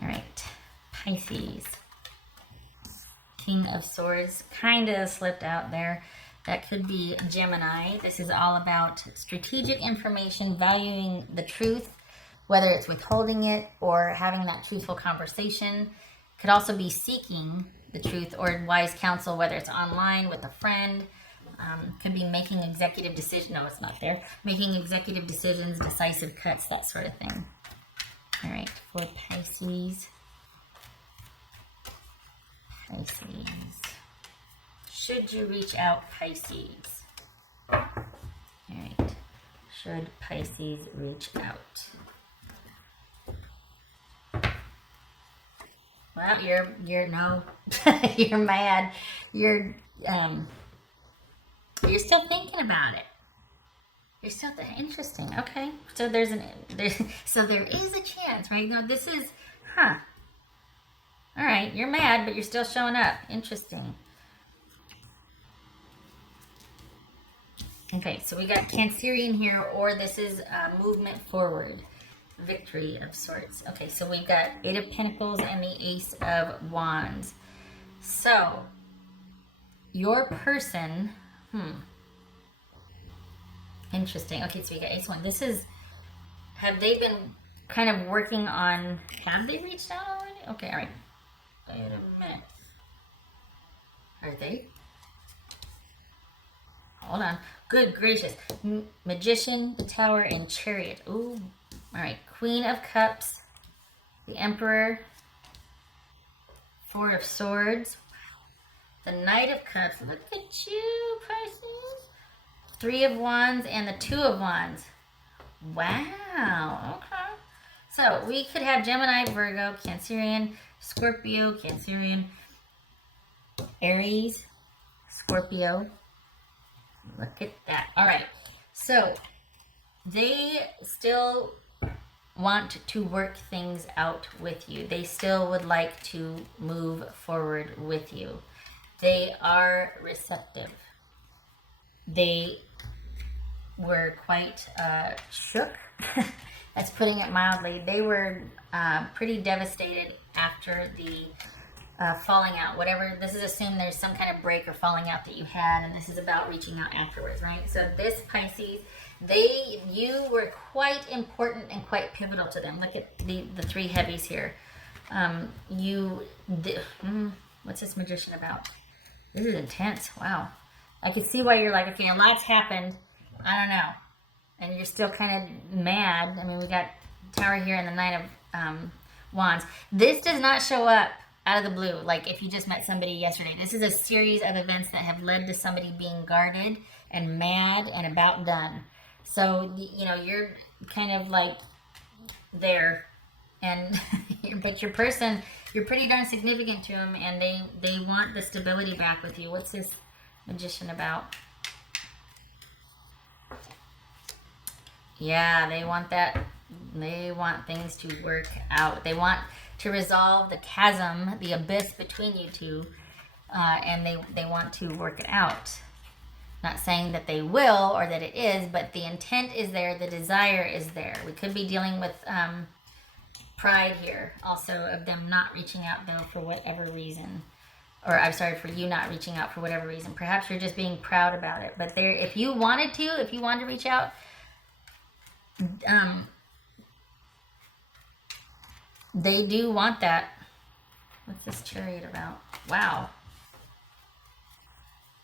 All right, Pisces. King of Swords kind of slipped out there. That could be Gemini. This is all about strategic information, valuing the truth, whether it's withholding it or having that truthful conversation. Could also be seeking the truth or wise counsel, whether it's online with a friend. Could be making executive decisions. No, it's not there. Making executive decisions, decisive cuts, that sort of thing. All right, for Pisces. Pisces. Should you reach out, Pisces? All right. Should Pisces reach out? Well, you're no, you're mad. You're still thinking about it. You're still interesting. Okay, so there is a chance, right? Now this is, All right, you're mad, but you're still showing up. Interesting. Okay, so we got Cancerian here, or this is movement forward. Victory of sorts. Okay, so we've got Eight of Pentacles and the Ace of Wands. So, your person, interesting. Okay, so we got Ace of Wands. This is, have they been kind of working on, have they reached out already? Okay, all right. Wait a minute. Are they? Hold on. Good gracious. Magician, Tower, and Chariot. Ooh. All right. Queen of Cups, the Emperor, Four of Swords, the Knight of Cups. Look at you, Pisces. Three of Wands and the Two of Wands. Wow. Okay. So we could have Gemini, Virgo, Cancerian, Scorpio, Cancerian, Aries, Scorpio. Look at that. All right. So they still want to work things out with you. They still would like to move forward with you. They are receptive. They were quite shook. That's putting it mildly. They were pretty devastated after the falling out, whatever. This is assumed there's some kind of break or falling out that you had, and this is about reaching out afterwards, right? So this Pisces, you were quite important and quite pivotal to them. Look at the three heavies here. What's this Magician about? This is intense. Wow. I can see why you're like, okay, a lot's happened. I don't know. And you're still kind of mad. I mean, we got Tower here and the Knight of Wands. This does not show up out of the blue, like if you just met somebody yesterday. This is a series of events that have led to somebody being guarded and mad and about done. So, you're kind of like there, and but your person, you're pretty darn significant to them, and they want the stability back with you. What's this Magician about? Yeah, they want that. They want things to work out. They want to resolve the chasm, the abyss between you two, and they want to work it out. Not saying that they will or that it is, but the intent is there, the desire is there. We could be dealing with pride here, also, of them not reaching out, though, for whatever reason. Or, I'm sorry, for you not reaching out for whatever reason. Perhaps you're just being proud about it. But if you wanted to reach out, they do want that. What's this Chariot about? Wow.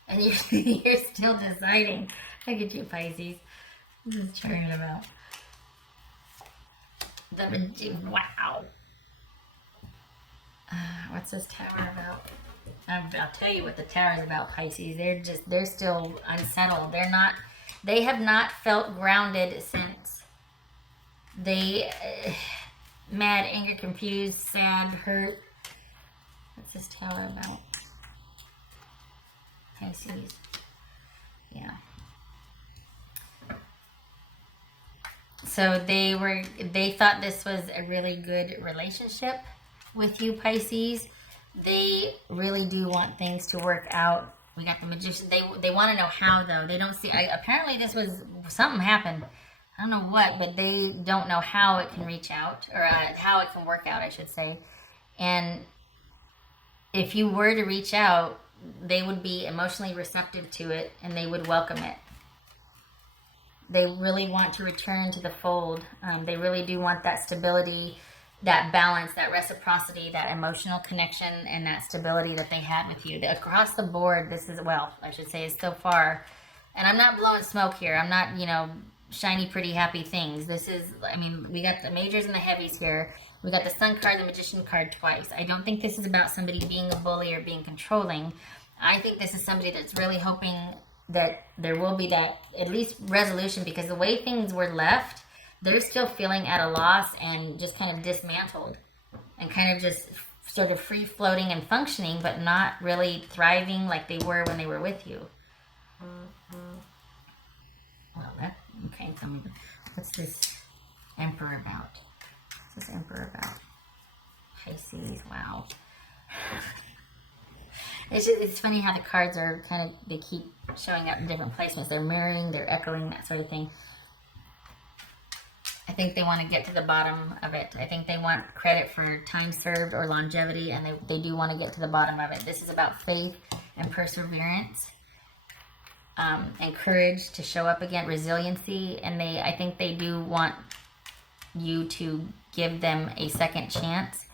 And you're still deciding. Look at you, Pisces. What's this Chariot about? Wow. What's this Tower about? I'll tell you what the Tower is about, Pisces. They're still unsettled. They have not felt grounded since. They, mad, angry, confused, sad, hurt. What's this Tower about? Pisces. Yeah. So they thought this was a really good relationship with you, Pisces. They really do want things to work out. We got the Magician. They want to know how, though. They don't see. Apparently, this was something happened. I don't know what, but they don't know how it can reach out, or how it can work out, I should say. And if you were to reach out, they would be emotionally receptive to it and they would welcome it. They really want to return to the fold. They really do want that stability, that balance, that reciprocity, that emotional connection, and that stability that they had with you. Across the board, this is, well, I should say, is so far. And I'm not blowing smoke here. I'm not, shiny, pretty, happy things. This is, I mean, we got the majors and the heavies here. We got the Sun card, the Magician card twice. I don't think this is about somebody being a bully or being controlling. I think this is somebody that's really hoping that there will be that at least resolution, because the way things were left, they're still feeling at a loss and just kind of dismantled and kind of just sort of free floating and functioning, but not really thriving like they were when they were with you. Well, okay, so what's this Emperor about? What's this Emperor about? Pisces, wow. It's funny how the cards are kind of, they keep showing up in different placements. They're mirroring, they're echoing, that sort of thing. I think they want to get to the bottom of it. I think they want credit for time served or longevity, and they do want to get to the bottom of it. This is about faith and perseverance, and courage to show up again, resiliency, and I think they do want you to give them a second chance.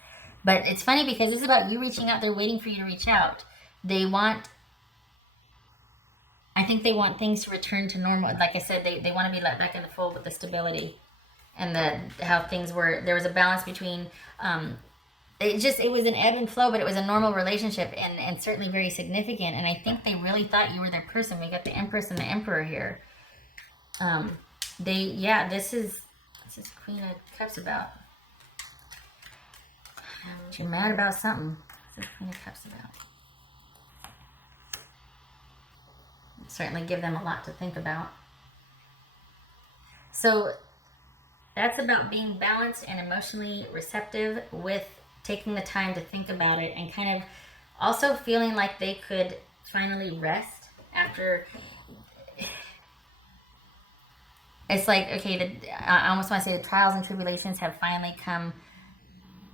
But it's funny because this is about you reaching out. They're waiting for you to reach out. I think they want things to return to normal. Like I said, they want to be let back in the fold with the stability and how things were. There was a balance between, it was an ebb and flow, but it was a normal relationship and certainly very significant. And I think they really thought you were their person. We got the Empress and the Emperor here. This is Queen of Cups about. You're mad about something. What's the Queen of Cups about? Certainly give them a lot to think about. So that's about being balanced and emotionally receptive with taking the time to think about it and kind of also feeling like they could finally rest after. It's like, okay, I almost want to say the trials and tribulations have finally come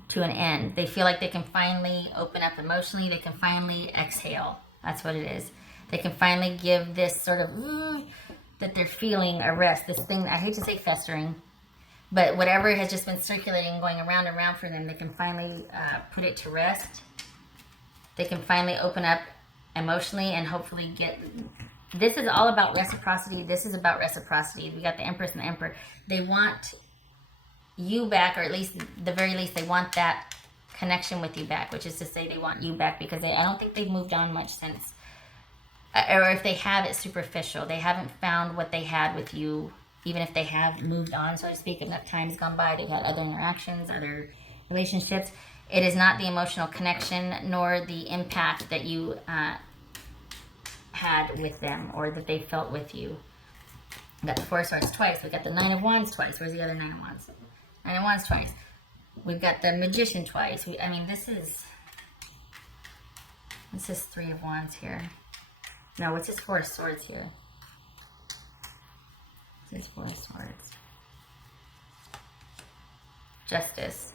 to an end. They feel like they can finally open up emotionally. They can finally exhale. That's what it is. They can finally give this sort of that they're feeling a rest. This thing, I hate to say festering, but whatever has just been circulating, going around and around for them, they can finally put it to rest. They can finally open up emotionally and hopefully get. This is all about reciprocity. This is about reciprocity. We got the Empress and the Emperor. They want you back, or at least, the very least, they want that connection with you back, which is to say they want you back because I don't think they've moved on much since, or if they have, it's superficial. They haven't found what they had with you, even if they have moved on, so to speak. Enough time's gone by. They've had other interactions, other relationships. It is not the emotional connection nor the impact that you had with them or that they felt with you. We got the Four of Swords twice. We got the Nine of Wands twice. Where's the other Nine of Wands? Nine of Wands twice. We've got the Magician twice. This is Three of Wands here. No, what's this Four of Swords here? This is Four of Swords. Justice.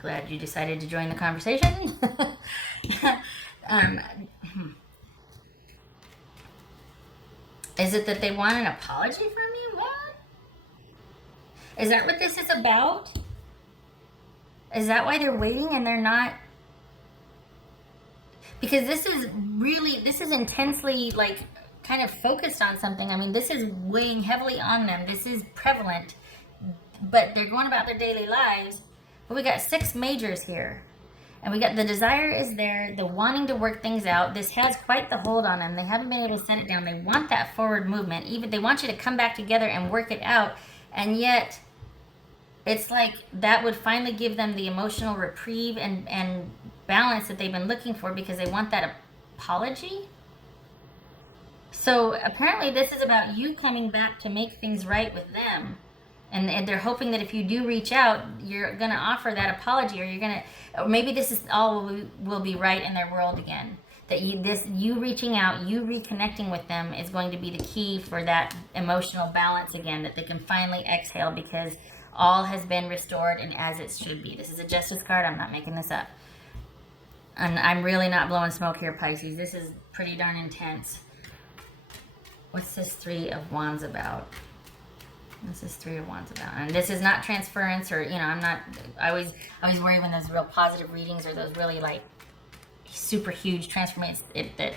Glad you decided to join the conversation. Is it that they want an apology from you? What? Is that what this is about? Is that why they're waiting and they're not? Because this is intensely, like, kind of focused on something. This is weighing heavily on them. This is prevalent. But they're going about their daily lives. But we got 6 majors here. And we got the desire is there, the wanting to work things out. This has quite the hold on them. They haven't been able to set it down. They want that forward movement. Even they want you to come back together and work it out. And yet, it's like that would finally give them the emotional reprieve and balance that they've been looking for, because they want that apology. So apparently this is about you coming back to make things right with them. And they're hoping that if you do reach out, you're going to offer that apology, or maybe this is all will be right in their world again. that you reaching out, you reconnecting with them is going to be the key for that emotional balance again, that they can finally exhale because all has been restored and as it should be. This is a Justice card. I'm not making this up. And I'm really not blowing smoke here, Pisces. This is pretty darn intense. What's this Three of Wands about? This is Three of Wands about. And this is not transference or, I'm not, I always worry when those real positive readings or those really like super huge transformations that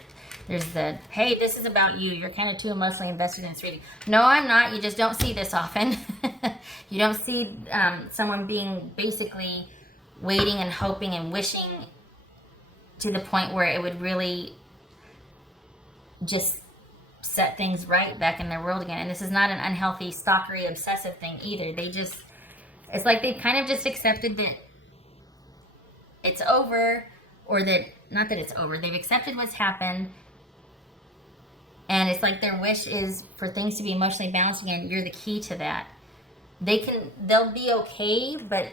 there's the, hey, this is about you. You're kind of too emotionally invested in this reading. No, I'm not. You just don't see this often. You don't see someone being basically waiting and hoping and wishing to the point where it would really just set things right back in their world again. And this is not an unhealthy, stalkery, obsessive thing either. It's like they've kind of just accepted that it's over, or that, not that it's over, they've accepted what's happened. And it's like their wish is for things to be emotionally balanced again. You're the key to that. They'll be okay, but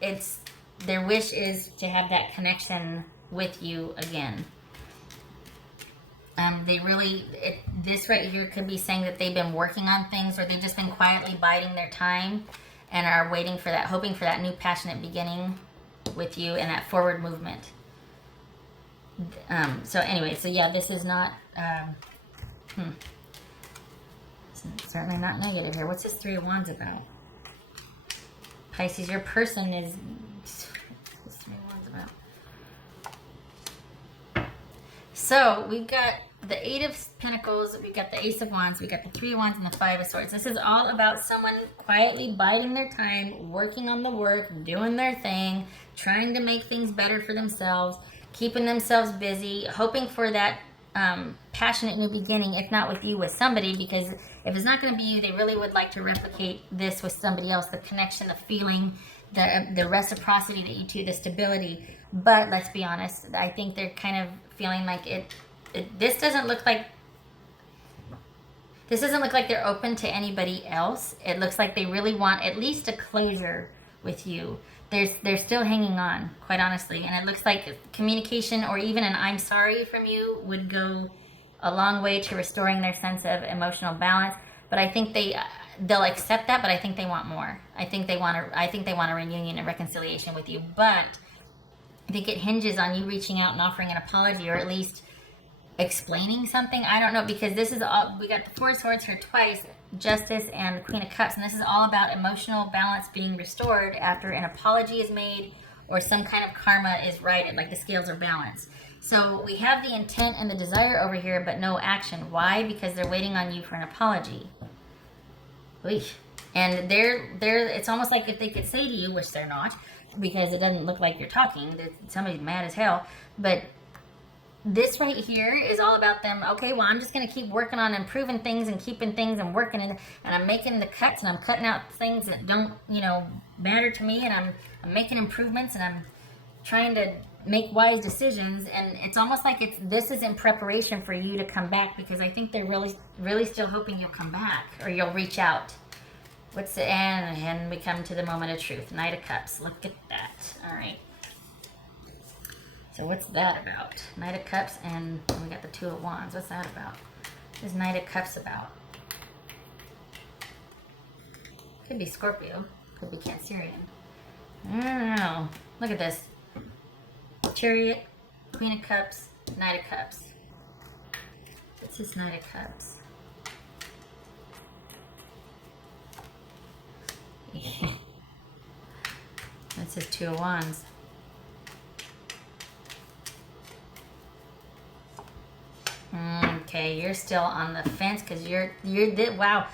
it's their wish is to have that connection with you again. This right here could be saying that they've been working on things, or they've just been quietly biding their time and are waiting for that, hoping for that new passionate beginning with you and that forward movement. So yeah, this is not, certainly not negative here. What's this Three of Wands about? Pisces, your person is, what's this Three of Wands about? So we've got the Eight of Pentacles, we've got the Ace of Wands, we've got the Three of Wands, and the Five of Swords. This is all about someone quietly biding their time, working on the work, doing their thing, trying to make things better for themselves, keeping themselves busy, hoping for that passionate new beginning, if not with you, with somebody, because if it's not going to be you, they really would like to replicate this with somebody else, the connection, the feeling, the reciprocity that you two, the stability. But let's be honest, I think they're kind of feeling like this doesn't look like they're open to anybody else. It looks like they really want at least a closure with you. They're still hanging on, quite honestly. And it looks like communication or even an I'm sorry from you would go a long way to restoring their sense of emotional balance. But I think they'll accept that, but I think they want more. I think they want a reunion and reconciliation with you. But I think it hinges on you reaching out and offering an apology, or at least explaining something. I don't know, because this is all, we got the Four of Swords here twice, Justice and Queen of Cups, and this is all about emotional balance being restored after an apology is made or some kind of karma is righted, like the scales are balanced. So we have the intent and the desire over here, but no action. Why? Because they're waiting on you for an apology. Oy. And it's almost like if they could say to you, which they're not, because it doesn't look like you're talking, somebody's mad as hell, but this right here is all about them. Okay, well, I'm just going to keep working on improving things and keeping things and working, and I'm making the cuts, and I'm cutting out things that don't, matter to me, and I'm making improvements, and I'm trying to make wise decisions. And it's almost like this is in preparation for you to come back, because I think they're really, really still hoping you'll come back or you'll reach out. And we come to the moment of truth. Knight of Cups. Look at that. All right. So what's that about? Knight of Cups, and we got the Two of Wands. What's that about? What is Knight of Cups about? Could be Scorpio. Could be Cancerian. I don't know. Look at this. Chariot, Queen of Cups, Knight of Cups. What's this Knight of Cups? That says Two of Wands. Okay, you're still on the fence because wow,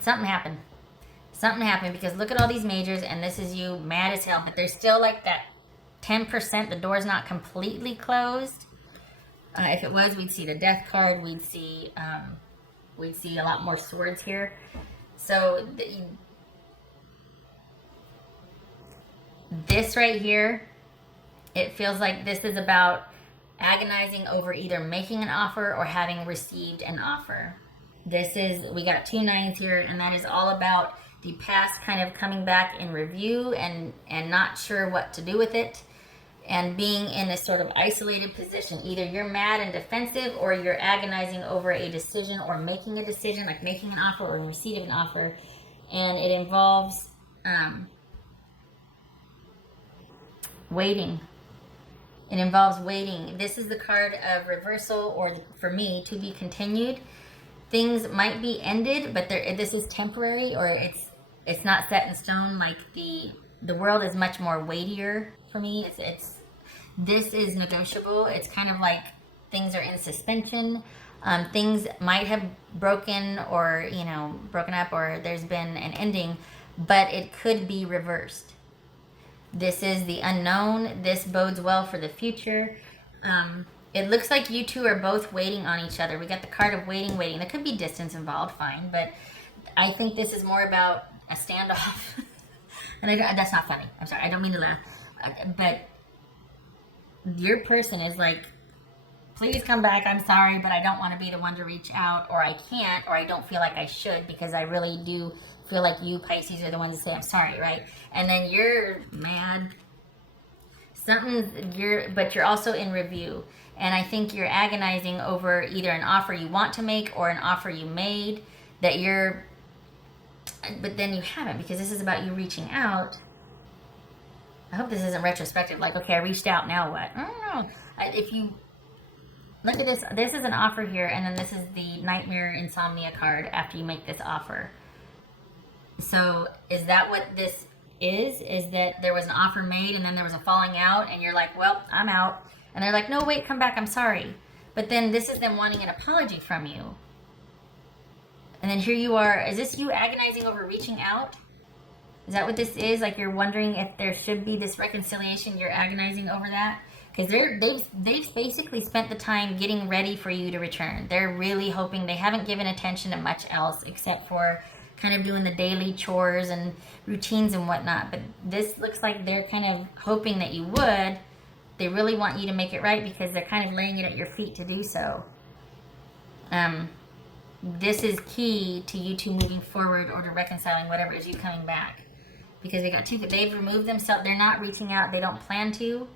something happened. Something happened, because look at all these majors, and this is you mad as hell, but there's still like that 10%, the door's not completely closed. If it was, we'd see the Death card, we'd see a lot more swords here. So this right here, it feels like this is about agonizing over either making an offer or having received an offer. We got 2 9s here, and that is all about the past kind of coming back in review and not sure what to do with it. and being in a sort of isolated position. Either you're mad and defensive, or you're agonizing over a decision or making a decision, like making an offer or in receipt of an offer. And it involves waiting. It involves waiting. This is the card of reversal, or for me, to be continued. Things might be ended, but this is temporary, or it's not set in stone. Like the world is much more weightier for me. This is negotiable. It's kind of like things are in suspension. Things might have broken or broken up, or there's been an ending, but it could be reversed. This is the unknown. This bodes well for the future. It looks like you two are both waiting on each other. We got the card of waiting. There could be distance involved, fine, but I think this is more about a standoff. And that's not funny. I'm sorry. I don't mean to laugh. But your person is like, please come back. I'm sorry, but I don't want to be the one to reach out, or I can't, or I don't feel like I should, because I really do feel like you, Pisces, are the ones to say I'm sorry, right? And then you're mad. But you're also in review. And I think you're agonizing over either an offer you want to make or an offer you made but then you haven't, because this is about you reaching out. I hope this isn't retrospective, like, okay, I reached out, now what? I don't know. If you look at this is an offer here, and then this is the nightmare insomnia card after you make this offer. So is that what this is that there was an offer made and then there was a falling out, and you're like, well, I'm out. And they're like, no, wait, come back, I'm sorry. But then this is them wanting an apology from you. And then here you are. Is this you agonizing over reaching out? Is that what this is? Like, you're wondering if there should be this reconciliation, you're agonizing over that? Because they've basically spent the time getting ready for you to return. They're really hoping. They haven't given attention to much else except for kind of doing the daily chores and routines and whatnot. But this looks like they're kind of hoping that you would. They really want you to make it right, because they're kind of laying it at your feet to do so. This is key to you two moving forward, or to reconciling whatever it is you coming back. Because they've removed themselves. They're not reaching out. They don't plan to.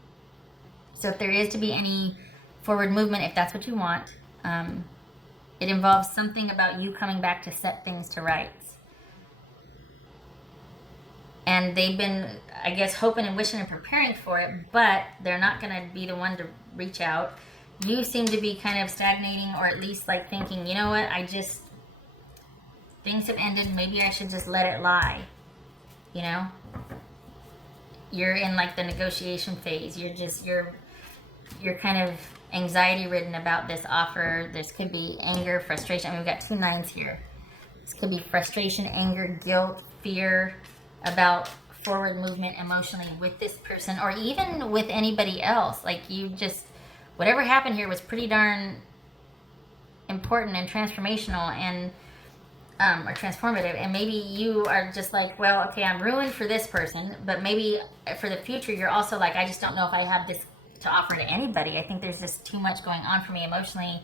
So if there is to be any forward movement, if that's what you want, it involves something about you coming back to set things to rights. And they've been, I guess, hoping and wishing and preparing for it, but they're not going to be the one to reach out. You seem to be kind of stagnating, or at least like thinking, you know what, things have ended, maybe I should just let it lie. You're in like the negotiation phase. You're kind of anxiety ridden about this offer. This could be anger, frustration. I mean, we've got 2 nines here. This could be frustration, anger, guilt, fear about forward movement emotionally with this person, or even with anybody else. Like, whatever happened here was pretty darn important and transformational, and or transformative. And maybe you are just like, well, okay, I'm ruined for this person, but maybe for the future you're also like, I just don't know if I have this to offer to anybody. I think there's just too much going on for me emotionally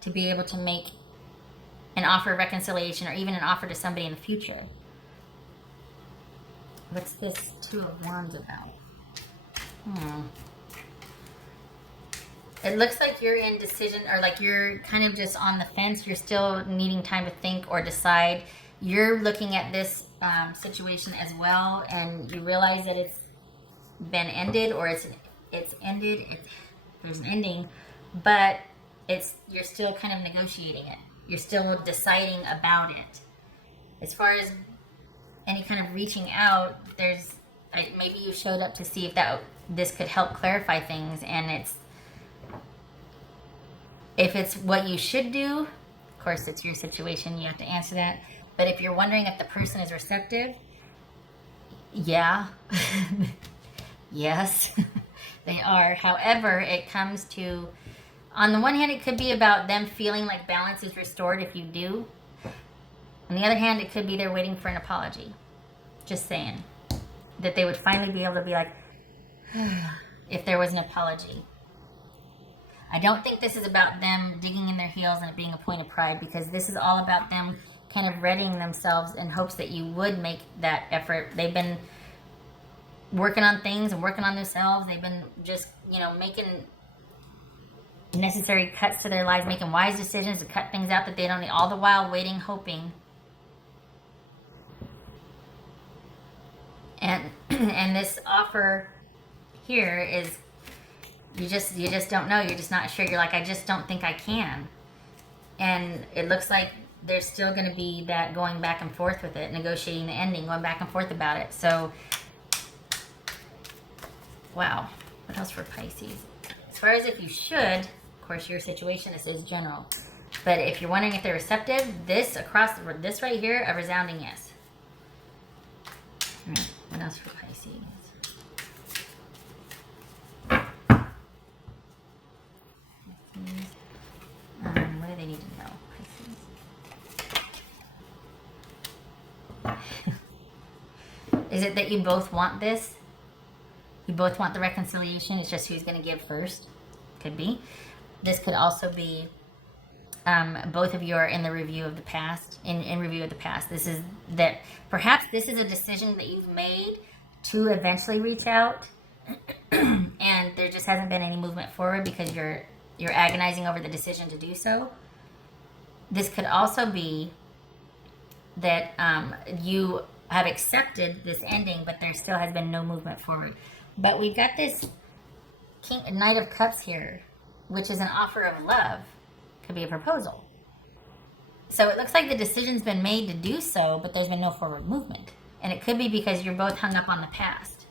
to be able to make an offer of reconciliation, or even an offer to somebody in the future. What's this 2 of Wands about? It looks like you're in decision, or like you're kind of just on the fence. You're still needing time to think or decide. You're looking at this situation as well, and you realize that it's been ended, or it's ended. There's an ending, but you're still kind of negotiating it. You're still deciding about it. As far as any kind of reaching out, maybe you showed up to see if this could help clarify things, and if it's what you should do. Of course, it's your situation, you have to answer that. But if you're wondering if the person is receptive, yeah. Yes, they are. However, it comes to, on the one hand, it could be about them feeling like balance is restored if you do. On the other hand, it could be they're waiting for an apology. Just saying. That they would finally be able to be like, if there was an apology. I don't think this is about them digging in their heels and it being a point of pride, because this is all about them kind of readying themselves in hopes that you would make that effort. They've been working on things and working on themselves. They've been just, you know, making necessary cuts to their lives, making wise decisions to cut things out that they don't need, all the while waiting, hoping. And and this offer here is, you just don't know. You're just not sure. You're like, I just don't think I can. And it looks like there's still going to be that going back and forth with it, negotiating the ending, going back and forth about it. So, wow. What else for Pisces? As far as if you should, of course, your situation, this is general. But if you're wondering if they're receptive, this this right here, a resounding yes. All right. What else for Pisces? What do they need to know, Pisces? Is it that you both want this? You both want the reconciliation. It's just who's going to give first. Could be. This could also be both of you are in the review of the past. In review of the past. This is that perhaps this is a decision that you've made to eventually reach out, and there just hasn't been any movement forward because you're agonizing over the decision to do so. This could also be that you have accepted this ending, but there still has been no movement forward. But we've got this Knight of Cups here, which is an offer of love. Could be a proposal. So it looks like the decision's been made to do so, but there's been no forward movement. And it could be because you're both hung up on the past.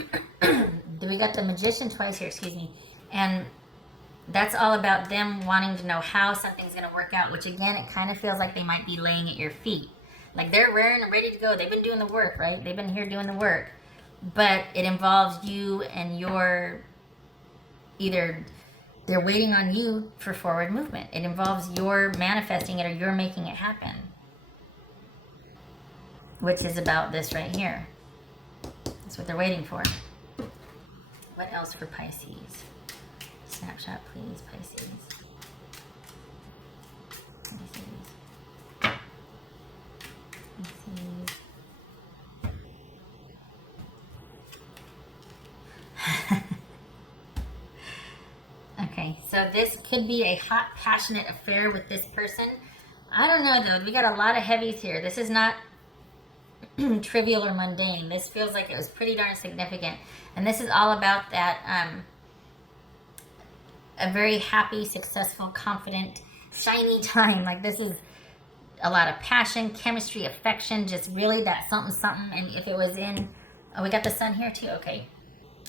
We got the Magician twice here, excuse me. And that's all about them wanting to know how something's going to work out, which again, it kind of feels like they might be laying at your feet. Like they're raring and ready to go. They've been doing the work, right? They've been here doing the work. But it involves you and your, either they're waiting on you for forward movement. It involves your manifesting it or you're making it happen. Which is about this right here. That's what they're waiting for. What else for Pisces? Snapshot, please, Pisces. Pisces. Okay, so this could be a hot, passionate affair with this person. I don't know, though. We got a lot of heavies here. This is not trivial or mundane. This feels like it was pretty darn significant. And this is all about that a very happy, successful, confident, shiny time. Like this is a lot of passion, chemistry, affection, just really that something, something. And if it was in, oh, we got the sun here too. Okay.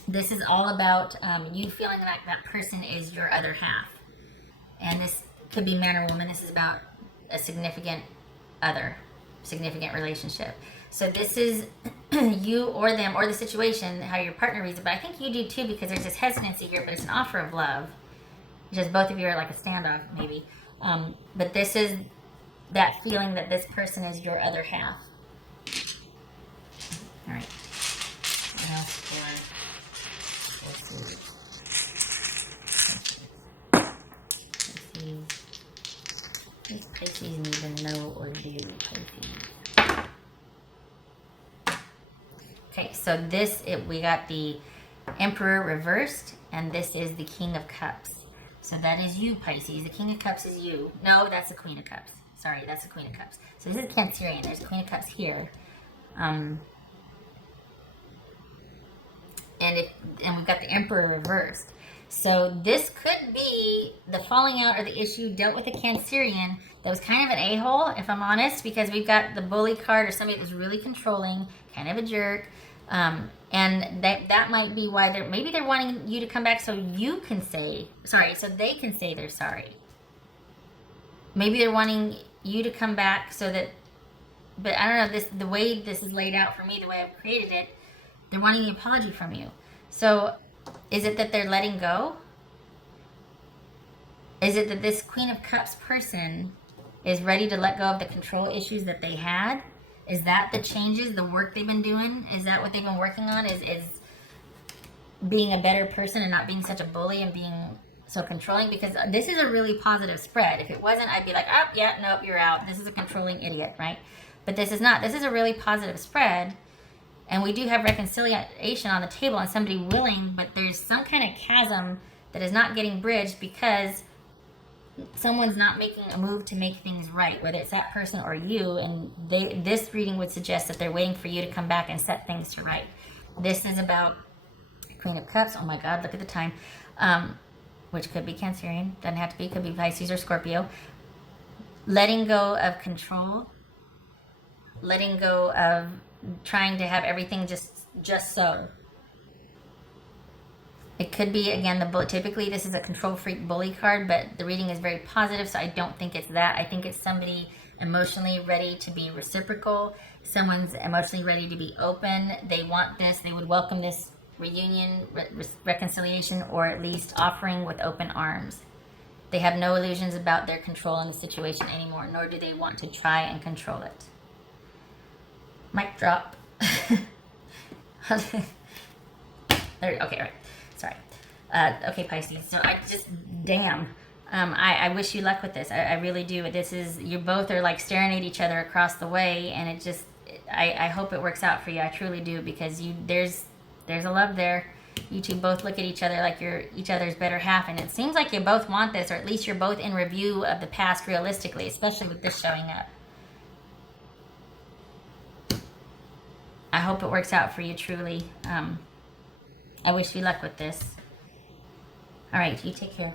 This is all about you feeling like that person is your other half. And this could be man or woman. This is about a significant other, significant relationship. So this is you or them or the situation, how your partner reads it. But I think you do too, because there's this hesitancy here, but it's an offer of love. Just both of you are like a standoff, maybe. But this is that feeling that this person is your other half. All right. What else for Pisces? Pisces need to know or do, Pisces. Okay, so this, we got the Emperor reversed, and this is the King of Cups. So that is you, Pisces. The King of Cups is you. No, that's the Queen of Cups. Sorry, that's the Queen of Cups. So this is Cancerian. There's the Queen of Cups here. And we've got the Emperor reversed. So this could be the falling out or the issue dealt with a Cancerian that was kind of an a-hole, if I'm honest, because we've got the bully card or somebody that's really controlling, kind of a jerk. And that might be why maybe they're wanting you to come back so you can say sorry, so they can say they're sorry. Maybe they're wanting you to come back so that, but I don't know, the way this is laid out for me, the way I've created it, they're wanting an apology from you. So is it that they're letting go? Is it that this Queen of Cups person is ready to let go of the control issues that they had? Is that the changes, the work they've been doing? Is that what they've been working on? Is being a better person and not being such a bully and being so controlling? Because this is a really positive spread. If it wasn't, I'd be like, oh, yeah, nope, you're out. This is a controlling idiot, right? But this is not. This is a really positive spread. And we do have reconciliation on the table and somebody willing, but there's some kind of chasm that is not getting bridged because someone's not making a move to make things right, whether it's that person or you. And this reading would suggest that they're waiting for you to come back and set things to right. This is about Queen of Cups. Oh my God, look at the time. Which could be Cancerian. Doesn't have to be. Could be Pisces or Scorpio. Letting go of control. Letting go of trying to have everything just so. It could be, again, the bully. Typically, this is a control freak bully card, but the reading is very positive, so I don't think it's that. I think it's somebody emotionally ready to be reciprocal. Someone's emotionally ready to be open. They want this. They would welcome this reunion, reconciliation, or at least offering with open arms. They have no illusions about their control in the situation anymore, nor do they want to try and control it. Mic drop. Okay, right. Sorry. Okay, Pisces. So damn. I wish you luck with this. I really do. This is, you both are like staring at each other across the way, and I hope it works out for you. I truly do, because there's a love there. You two both look at each other like you're each other's better half, and it seems like you both want this, or at least you're both in review of the past realistically, especially with this showing up. I hope it works out for you, truly. I wish you luck with this. All right, you take care.